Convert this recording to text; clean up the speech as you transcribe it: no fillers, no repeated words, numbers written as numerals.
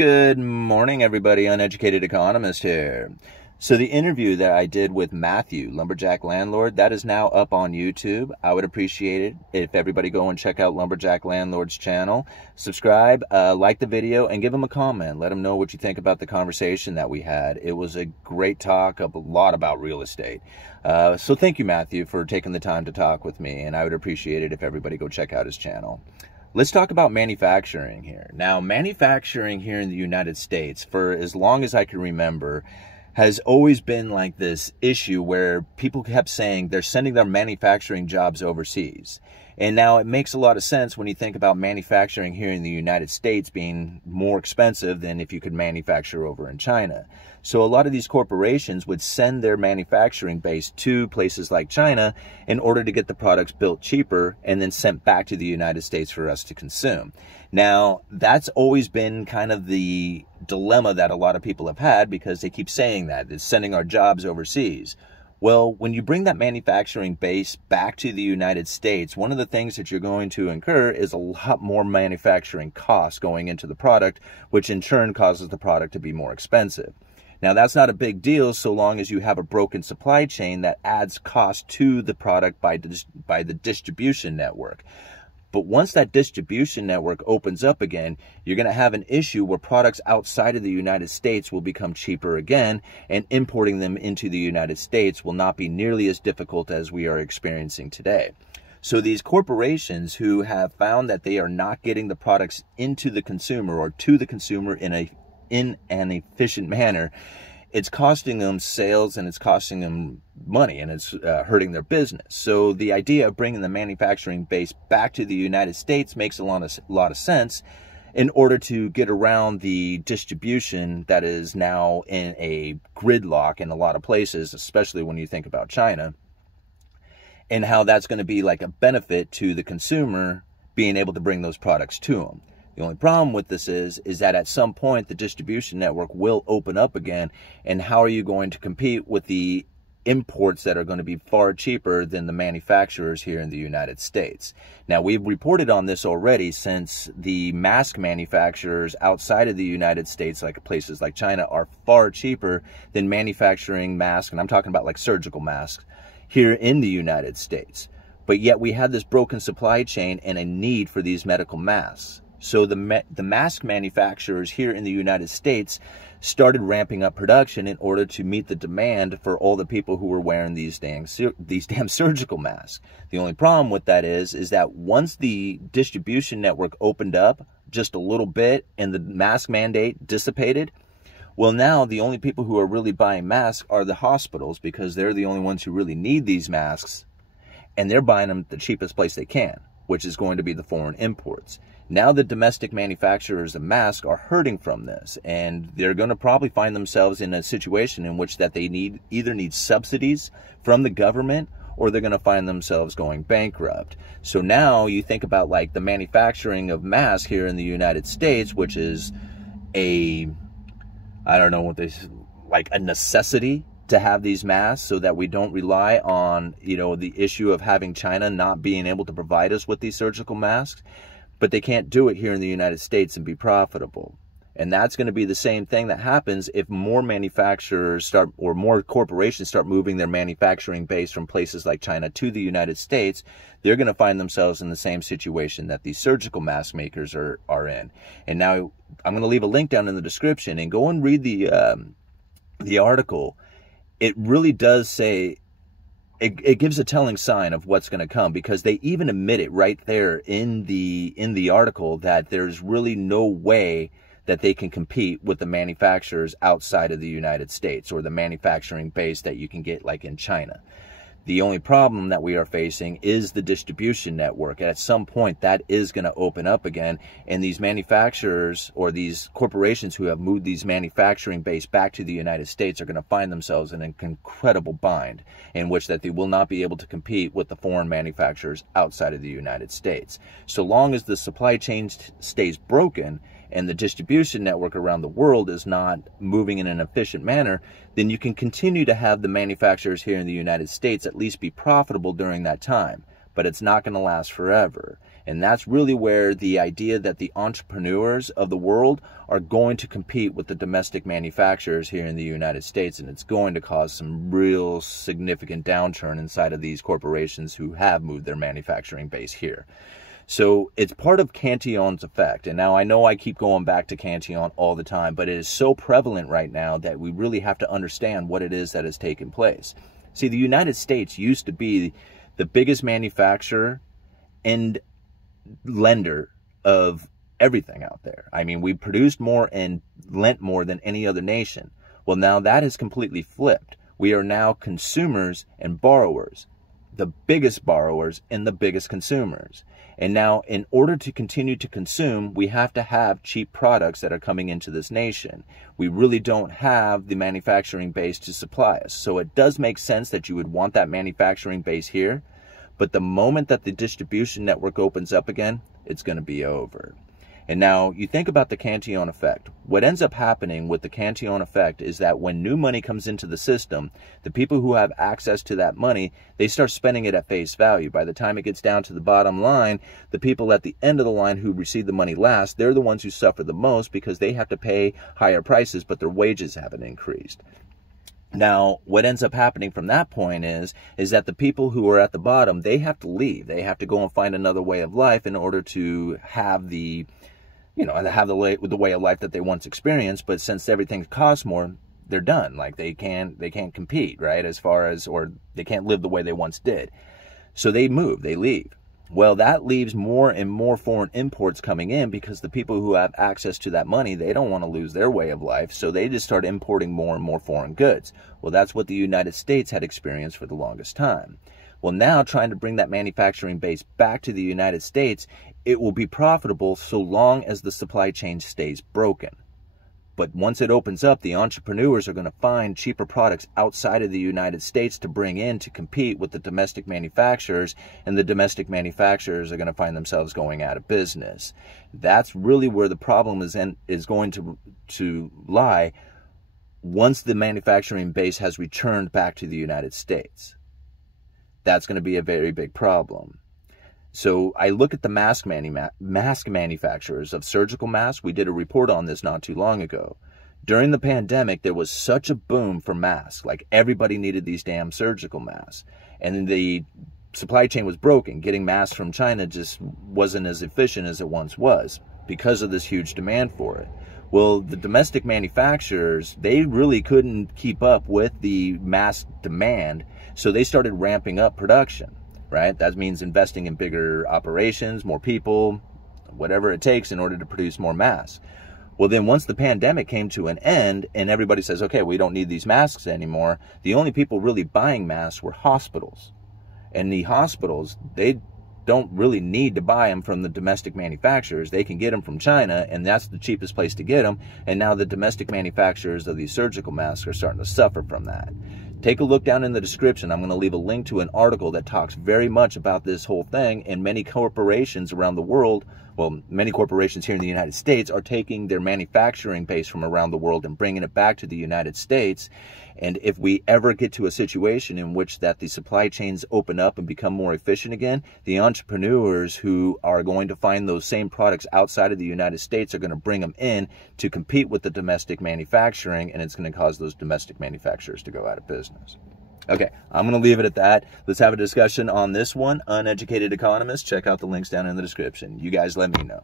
Good morning, everybody. Uneducated Economist here. So the interview that I did with Matthew, Lumberjack Landlord, that is now up on YouTube. I would appreciate it if everybody go and check out Lumberjack Landlord's channel. Subscribe, like the video, and give him a comment. Let him know what you think about the conversation that we had. It was a great talk, a lot about real estate. So thank you, Matthew, for taking the time to talk with me, and I would appreciate it if everybody go check out his channel. Let's talk about manufacturing here. Now, manufacturing here in the United States, for as long as I can remember, has always been like this issue where people kept saying they're sending their manufacturing jobs overseas. And now it makes a lot of sense when you think about manufacturing here in the United States being more expensive than if you could manufacture over in China. So a lot of these corporations would send their manufacturing base to places like China in order to get the products built cheaper and then sent back to the United States for us to consume. Now, that's always been kind of the dilemma that a lot of people have had because they keep saying that it's sending our jobs overseas. Well, when you bring that manufacturing base back to the United States, one of the things that you're going to incur is a lot more manufacturing costs going into the product, which in turn causes the product to be more expensive. Now, that's not a big deal so long as you have a broken supply chain that adds cost to the product by the distribution network. But once that distribution network opens up again, you're going to have an issue where products outside of the United States will become cheaper again, and importing them into the United States will not be nearly as difficult as we are experiencing today. So these corporations who have found that they are not getting the products into the consumer or to the consumer in an efficient manner, it's costing them sales and it's costing them money and it's hurting their business. So the idea of bringing the manufacturing base back to the United States makes a lot of sense in order to get around the distribution that is now in a gridlock in a lot of places, especially when you think about China, and how that's going to be like a benefit to the consumer being able to bring those products to them. The only problem with this is that at some point the distribution network will open up again, and how are you going to compete with the imports that are going to be far cheaper than the manufacturers here in the United States? Now, we've reported on this already, since the mask manufacturers outside of the United States, like places like China, are far cheaper than manufacturing masks, and I'm talking about like surgical masks, here in the United States. But yet we have this broken supply chain and a need for these medical masks. So the mask manufacturers here in the United States started ramping up production in order to meet the demand for all the people who were wearing these damn surgical masks. The only problem with that is that once the distribution network opened up just a little bit and the mask mandate dissipated, well, now the only people who are really buying masks are the hospitals, because they're the only ones who really need these masks, and they're buying them the cheapest place they can, which is going to be the foreign imports. Now the domestic manufacturers of masks are hurting from this, and they're going to probably find themselves in a situation in which that they either need subsidies from the government, or they're going to find themselves going bankrupt. So now you think about like the manufacturing of masks here in the United States, which is like a necessity to have these masks so that we don't rely on, the issue of having China not being able to provide us with these surgical masks. But they can't do it here in the United States and be profitable. And that's going to be the same thing that happens if more manufacturers or more corporations start moving their manufacturing base from places like China to the United States. They're going to find themselves in the same situation that these surgical mask makers are in. And now I'm going to leave a link down in the description, and go and read the article. It really does say, it gives a telling sign of what's going to come, because they even admit it right there in the article that there's really no way that they can compete with the manufacturers outside of the United States, or the manufacturing base that you can get like in China. The only problem that we are facing is the distribution network. At some point, that is going to open up again, and these manufacturers or these corporations who have moved these manufacturing base back to the United States are going to find themselves in an incredible bind, in which that they will not be able to compete with the foreign manufacturers outside of the United States. So long as the supply chain stays broken and the distribution network around the world is not moving in an efficient manner, then you can continue to have the manufacturers here in the United States at least be profitable during that time. But it's not going to last forever. And that's really where the idea that the entrepreneurs of the world are going to compete with the domestic manufacturers here in the United States, and it's going to cause some real significant downturn inside of these corporations who have moved their manufacturing base here. So it's part of Cantillon's effect. And now I know I keep going back to Cantillon all the time, but it is so prevalent right now that we really have to understand what it is that has taken place. See, the United States used to be the biggest manufacturer and lender of everything out there. I mean, we produced more and lent more than any other nation. Well, now that has completely flipped. We are now consumers and borrowers, the biggest borrowers and the biggest consumers. And now, in order to continue to consume, we have to have cheap products that are coming into this nation. We really don't have the manufacturing base to supply us. So it does make sense that you would want that manufacturing base here. But the moment that the distribution network opens up again, it's going to be over. And now you think about the Cantillon effect. What ends up happening with the Cantillon effect is that when new money comes into the system, the people who have access to that money, they start spending it at face value. By the time it gets down to the bottom line, the people at the end of the line who receive the money last, they're the ones who suffer the most because they have to pay higher prices, but their wages haven't increased. Now, what ends up happening from that point is that the people who are at the bottom, they have to leave. They have to go and find another way of life in order to have the way of life that they once experienced. But since everything costs more, they're done. Like they can't compete, right? Or they can't live the way they once did. So they move, they leave. Well, that leaves more and more foreign imports coming in because the people who have access to that money, they don't want to lose their way of life. So they just start importing more and more foreign goods. Well, that's what the United States had experienced for the longest time. Well, now trying to bring that manufacturing base back to the United States, it will be profitable so long as the supply chain stays broken. But once it opens up, the entrepreneurs are going to find cheaper products outside of the United States to bring in to compete with the domestic manufacturers, and the domestic manufacturers are going to find themselves going out of business. That's really where the problem is going to lie once the manufacturing base has returned back to the United States. That's going to be a very big problem. So I look at the mask manufacturers of surgical masks. We did a report on this not too long ago. During the pandemic, there was such a boom for masks. Like everybody needed these damn surgical masks. And the supply chain was broken. Getting masks from China just wasn't as efficient as it once was because of this huge demand for it. Well, the domestic manufacturers, they really couldn't keep up with the mask demand, so they started ramping up production. Right? That means investing in bigger operations, more people, whatever it takes in order to produce more masks. Well, then once the pandemic came to an end and everybody says, okay, we don't need these masks anymore, the only people really buying masks were hospitals. And the hospitals, they don't really need to buy them from the domestic manufacturers. They can get them from China, and that's the cheapest place to get them. And now the domestic manufacturers of these surgical masks are starting to suffer from that. Take a look down in the description. I'm going to leave a link to an article that talks very much about this whole thing, and many corporations around the world, well, many corporations here in the United States are taking their manufacturing base from around the world and bringing it back to the United States. And if we ever get to a situation in which that the supply chains open up and become more efficient again, the entrepreneurs who are going to find those same products outside of the United States are going to bring them in to compete with the domestic manufacturing, and it's going to cause those domestic manufacturers to go out of business. Okay, I'm going to leave it at that. Let's have a discussion on this one. Uneducated Economist. Check out the links down in the description. You guys let me know.